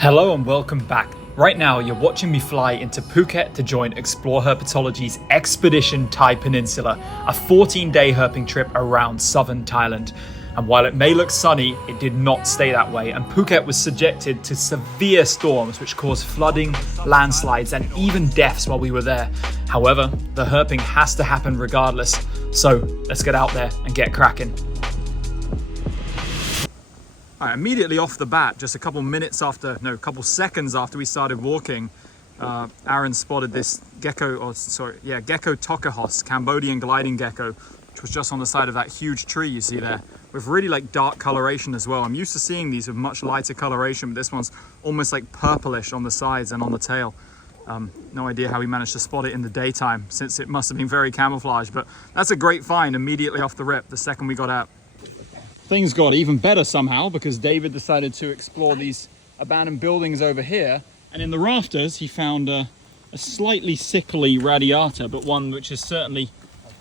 Hello and welcome back. Right now you're watching me fly into Phuket to join Explore Herpetology's Expedition Thai Peninsula, a 14-day herping trip around southern Thailand. And while it may look sunny, it did not stay that way, and Phuket was subjected to severe storms which caused flooding, landslides and even deaths while we were there. However, the herping has to happen regardless, so let's get out there and get cracking. Immediately off the bat, just a couple seconds after we started walking, Aaron spotted this gecko tokahos, Cambodian gliding gecko, which was just on the side of that huge tree you see there, with really like dark coloration as well. I'm used to seeing these with much lighter coloration, but this one's almost like purplish on the sides and on the tail. No idea how he managed to spot it in the daytime, since it must have been very camouflaged, but that's a great find immediately off the rip, the second we got out. Things got even better somehow because David decided to explore these abandoned buildings over here, and in the rafters he found a slightly sickly radiata, but one which is certainly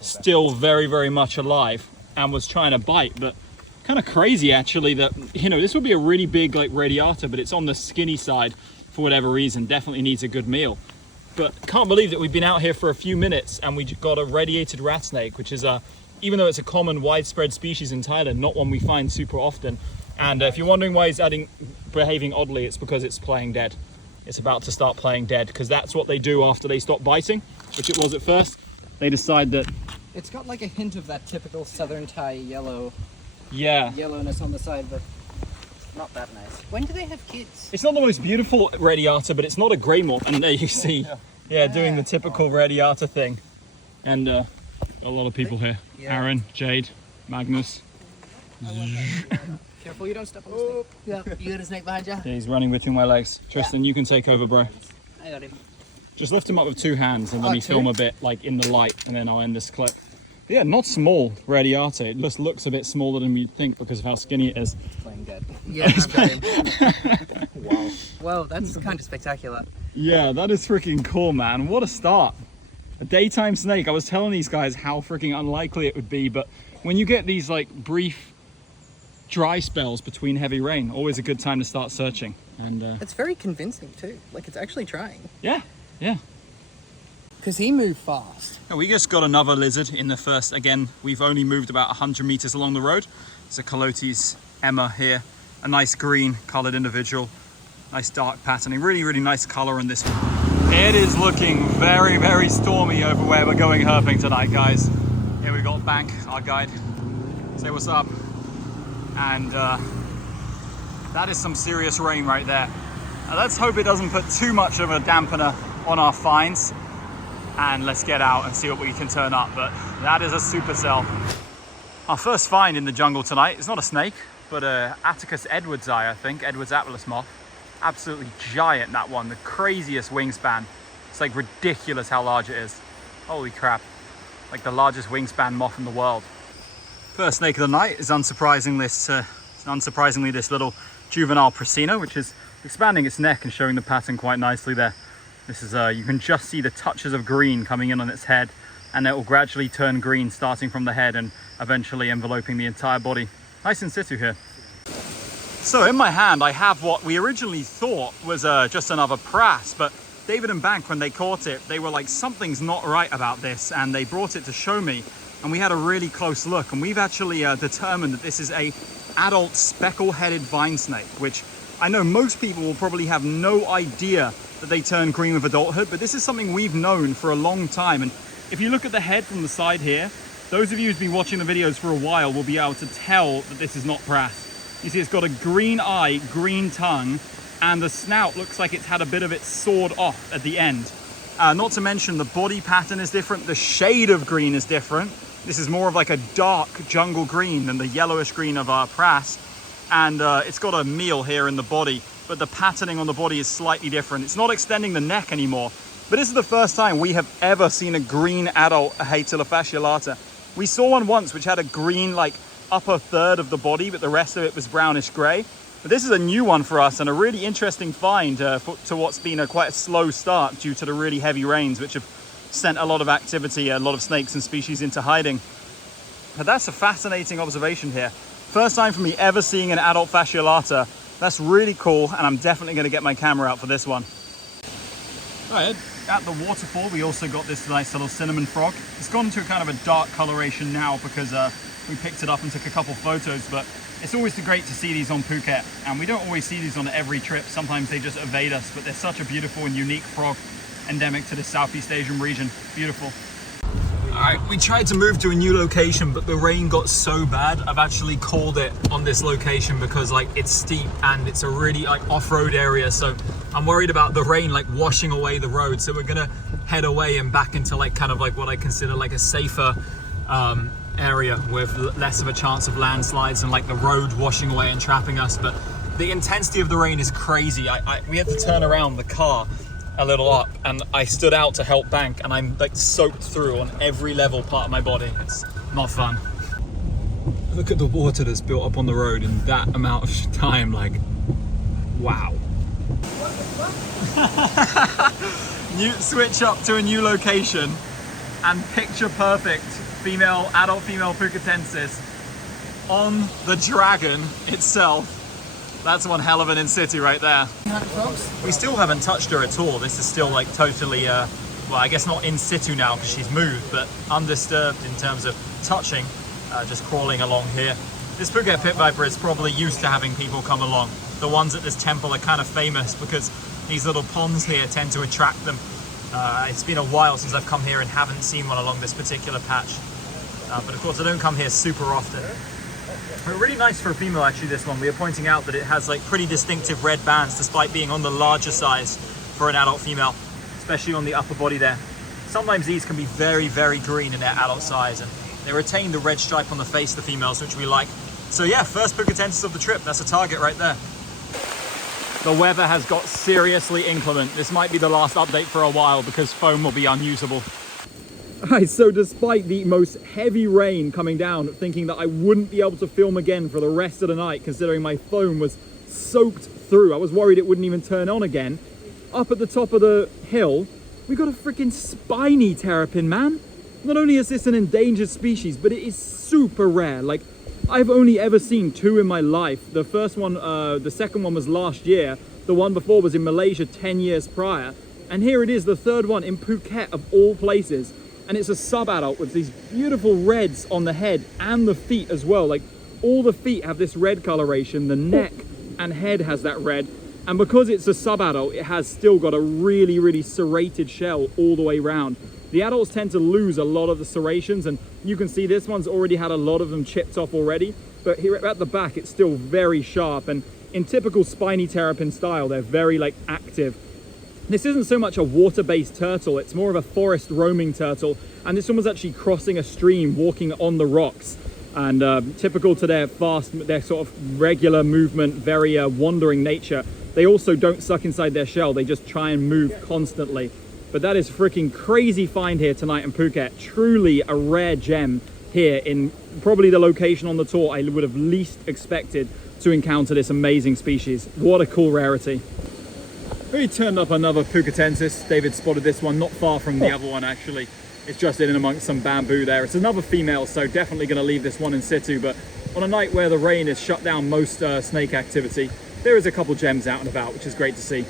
still very much alive and was trying to bite. But kind of crazy actually that, you know, this would be a really big like radiata, but it's on the skinny side for whatever reason. Definitely needs a good meal. But can't believe that we've been out here for a few minutes and we got a radiated rat snake, which is even though it's a common widespread species in Thailand, not one we find super often. And if you're wondering why it's behaving oddly, it's because it's playing dead. It's about to start playing dead, because that's what they do after they stop biting, which it was at first. They decide that... It's got like a hint of that typical southern Thai yellow. Yeah. Yellowness on the side, but not that nice. When do they have kids? It's not the most beautiful radiata, but it's not a grey morph. And there you see, doing the typical radiata thing. And a lot of people here. Yeah. Aaron, Jade, Magnus. Careful you don't step on the snake. Yeah, you got a snake behind you? Yeah, he's running between my legs. Tristan, you can take over, bro. I got him. Just lift him up with two hands and let me film a bit like in the light, and then I'll end this clip. But yeah, not small radiata. It just looks a bit smaller than you'd think because of how skinny it is. Playing dead. Yeah, I've got him. Wow. Well, that's kind of spectacular. Yeah, that is freaking cool, man. What a start. A daytime snake. I was telling these guys how freaking unlikely it would be, but when you get these like brief dry spells between heavy rain, always a good time to start searching. And it's very convincing too. Like, it's actually trying. Yeah. Because he moved fast. And we just got another lizard in the first. Again, we've only moved about 100 meters along the road. It's a Calotes Emma here. A nice green colored individual. Nice dark patterning. Really nice color on this one. It is looking very stormy over where we're going herping tonight, guys. Here we got Bank, our guide. Say what's up. And that is some serious rain right there. Let's hope it doesn't put too much of a dampener on our finds. And let's get out and see what we can turn up. But that is a supercell. Our first find in the jungle tonight is not a snake, but a Atticus Edwards eye, I think. Edwards Atlas moth. Absolutely giant, that one. The craziest wingspan. It's like ridiculous how large it is. Holy crap. Like the largest wingspan moth in the world. First snake of the night is unsurprisingly this little juvenile Prasina, which is expanding its neck and showing the pattern quite nicely there. This is you can just see the touches of green coming in on its head, and it will gradually turn green starting from the head and eventually enveloping the entire body. Nice in situ here. So in my hand I have what we originally thought was just another prass, but David and Bank, when they caught it, they were like, something's not right about this, and they brought it to show me, and we had a really close look, and we've actually determined that this is a adult speckle-headed vine snake, which I know most people will probably have no idea that they turn green with adulthood, but this is something we've known for a long time. And if you look at the head from the side here, those of you who've been watching the videos for a while will be able to tell that this is not prass. You see it's got a green eye, green tongue, and the snout looks like it's had a bit of it sawed off at the end. Not to mention the body pattern is different, the shade of green is different. This is more of like a dark jungle green than the yellowish green of our prass. And it's got a meal here in the body, but the patterning on the body is slightly different. It's not extending the neck anymore, but this is the first time we have ever seen a green adult Hatila fasciolata. We saw one once which had a green like upper third of the body, but the rest of it was brownish gray. But this is a new one for us and a really interesting find to what's been quite a slow start due to the really heavy rains, which have sent a lot of activity, a lot of snakes and species into hiding. But that's a fascinating observation here. First time for me ever seeing an adult fasciolata That's really cool, and I'm definitely going to get my camera out for this one. Right, at the waterfall, we also got this nice little cinnamon frog. It's gone to kind of a dark coloration now because we picked it up and took a couple photos, but it's always great to see these on Phuket, and we don't always see these on every trip. Sometimes they just evade us, but they're such a beautiful and unique frog, endemic to the Southeast Asian region. Beautiful. All right, we tried to move to a new location, but the rain got so bad. I've actually called it on this location because like it's steep and it's a really like off-road area. So I'm worried about the rain like washing away the road. So we're gonna head away and back into like kind of like what I consider like a safer area with less of a chance of landslides and like the road washing away and trapping us. But the intensity of the rain is crazy. We had to turn around the car a little up, and I stood out to help bank, and I'm like soaked through on every level part of my body. It's not fun. Look at the water that's built up on the road in that amount of time. Like, wow. New switch up to a new location, and picture perfect adult female Phuketensis on the dragon itself. That's one hell of an in-situ right there. We still haven't touched her at all. This is still like totally, well, I guess not in situ now because she's moved, but undisturbed in terms of touching, just crawling along here. This Phuket pit viper is probably used to having people come along. The ones at this temple are kind of famous because these little ponds here tend to attract them. It's been a while since I've come here and haven't seen one along this particular patch. But of course I don't come here super often. But really nice for a female actually, this one. We are pointing out that it has like pretty distinctive red bands despite being on the larger size for an adult female, especially on the upper body there. Sometimes these can be very, very green in their adult size, and they retain the red stripe on the face of the females, which we like. So yeah, first Phuketensis of the trip. That's a target right there. The weather has got seriously inclement. This might be the last update for a while because foam will be unusable. Alright, so despite the most heavy rain coming down, thinking that I wouldn't be able to film again for the rest of the night, considering my phone was soaked through, I was worried it wouldn't even turn on again. Up at the top of the hill, we got a freaking spiny terrapin, man. Not only is this an endangered species, but it is super rare. Like, I've only ever seen 2 in my life. The first one, the second one was last year. The one before was in Malaysia 10 years prior. And here it is, the third one in Phuket of all places. And it's a sub-adult with these beautiful reds on the head and the feet as well. Like, all the feet have this red coloration, the neck and head has that red. And because it's a sub-adult, it has still got a really, really serrated shell all the way around. The adults tend to lose a lot of the serrations, and you can see this one's already had a lot of them chipped off already. But here at the back, it's still very sharp. And in typical spiny terrapin style, they're very like active. This isn't so much a water-based turtle, it's more of a forest roaming turtle. And this one was actually crossing a stream, walking on the rocks. And typical to their sort of regular movement, very wandering nature, they also don't suck inside their shell, they just try and move constantly. But that is freaking crazy find here tonight in Phuket. Truly a rare gem here in probably the location on the tour I would have least expected to encounter this amazing species. What a cool rarity. We turned up another Phuketensis. David spotted this one not far from the other one actually. It's just in amongst some bamboo there. It's another female, so definitely going to leave this one in situ. But on a night where the rain has shut down most snake activity, there is a couple gems out and about, which is great to see.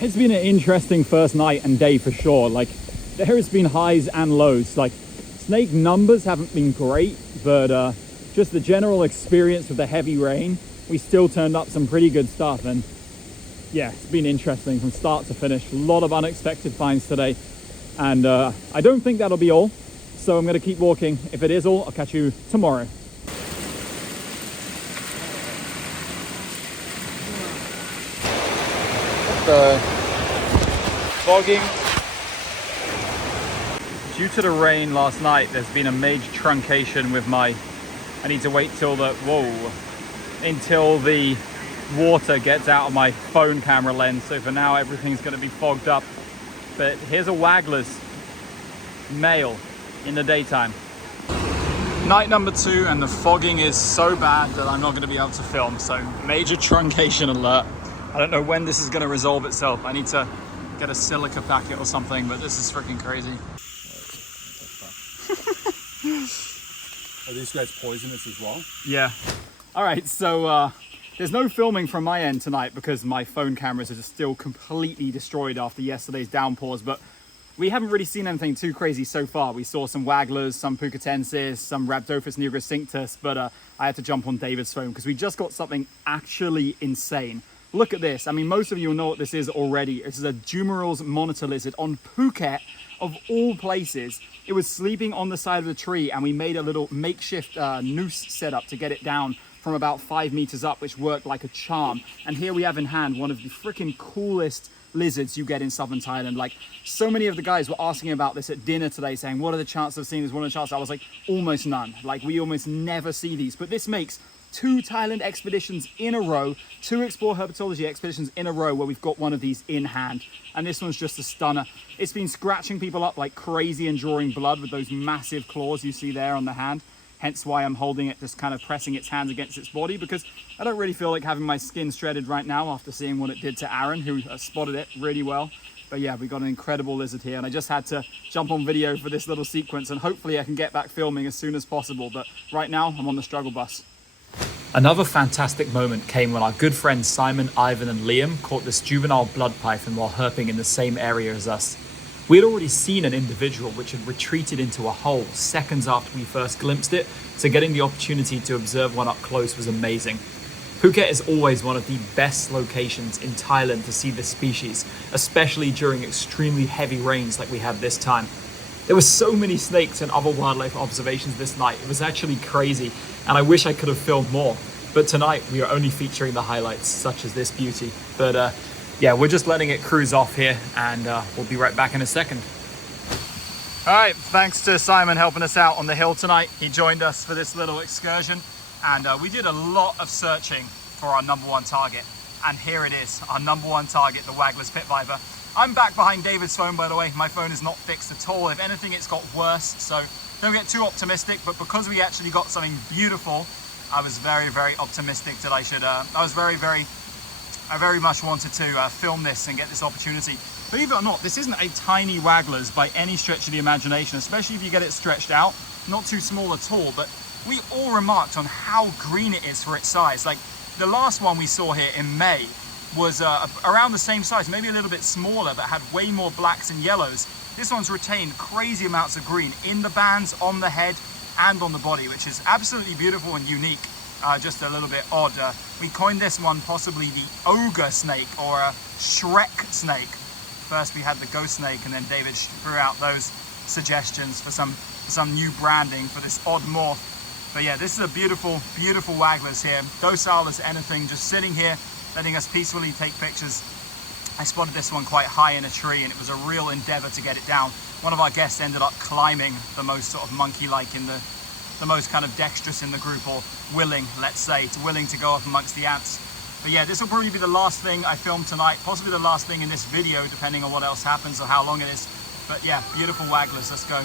It's been an interesting first night and day for sure. Like, there has been highs and lows. Like, snake numbers haven't been great, but just the general experience with the heavy rain, we still turned up some pretty good stuff. And yeah, it's been interesting from start to finish. A lot of unexpected finds today. And I don't think that'll be all. So I'm going to keep walking. If it is all, I'll catch you tomorrow. The fogging. Due to the rain last night, there's been a major truncation with I need to wait till until the water gets out of my phone camera lens. So for now, everything's going to be fogged up. But here's a Waggler's male in the daytime. Night number 2, and the fogging is so bad that I'm not going to be able to film. So major truncation alert. I don't know when this is going to resolve itself. I need to get a silica packet or something, but this is freaking crazy. Are these guys poisonous as well? Yeah. All right, so There's no filming from my end tonight because my phone cameras are just still completely destroyed after yesterday's downpours, but we haven't really seen anything too crazy so far. We saw some wagglers, some pucatensis, some Rhabdophis nigricinctus, but I had to jump on David's phone because we just got something actually insane. Look at this. I mean, most of you will know what this is already. This is a Jumeral's monitor lizard on Phuket, of all places. It was sleeping on the side of the tree, and we made a little makeshift noose setup to get it down from about 5 meters up, which worked like a charm. And here we have in hand one of the freaking coolest lizards you get in southern Thailand. Like, so many of the guys were asking about this at dinner today, saying, what are the chances of seeing this? What are the chances? I was like, almost none. Like, we almost never see these. But this makes 2 Thailand expeditions in a row, 2 Explore Herpetology expeditions in a row where we've got one of these in hand. And this one's just a stunner. It's been scratching people up like crazy and drawing blood with those massive claws you see there on the hand. Hence why I'm holding it, just kind of pressing its hands against its body, because I don't really feel like having my skin shredded right now after seeing what it did to Aaron, who spotted it really well. But yeah, we got an incredible lizard here, and I just had to jump on video for this little sequence, and hopefully I can get back filming as soon as possible. But right now, I'm on the struggle bus. Another fantastic moment came when our good friends Simon, Ivan and Liam caught this juvenile blood python while herping in the same area as us. We had already seen an individual which had retreated into a hole seconds after we first glimpsed it, so getting the opportunity to observe one up close was amazing. Phuket is always one of the best locations in Thailand to see this species, especially during extremely heavy rains like we had this time. There were so many snakes and other wildlife observations this night. It was actually crazy, and I wish I could have filmed more. But tonight we are only featuring the highlights, such as this beauty. But yeah, we're just letting it cruise off here, and we'll be right back in a second. All right, thanks to Simon helping us out on the hill tonight. He joined us for this little excursion, and we did a lot of searching for our #1 target. And here it is, our #1 target, the Waggler's pit viper. I'm back behind David's phone, by the way. My phone is not fixed at all. If anything, it's got worse, so don't get too optimistic. But because we actually got something beautiful, I was very, very optimistic that I very much wanted to film this and get this opportunity. Believe it or not, this isn't a tiny Waggler's by any stretch of the imagination, especially if you get it stretched out. Not too small at all, but we all remarked on how green it is for its size. Like, the last one we saw here in May was around the same size, maybe a little bit smaller, but had way more blacks and yellows. This one's retained crazy amounts of green in the bands, on the head, and on the body, which is absolutely beautiful and unique. Just a little bit odd. We coined this one possibly the ogre snake, or a Shrek snake. First we had the ghost snake, and then David threw out those suggestions for some new branding for this odd morph. But yeah, this is a beautiful, beautiful Waggler's here. Docile as anything, just sitting here, letting us peacefully take pictures. I spotted this one quite high in a tree, and it was a real endeavor to get it down. One of our guests ended up climbing the most sort of monkey-like in the most kind of dexterous in the group, or willing, let's say, willing to go up amongst the ants. But yeah, this will probably be the last thing I film tonight, possibly the last thing in this video, depending on what else happens or how long it is. But yeah, beautiful Wagglers, let's go.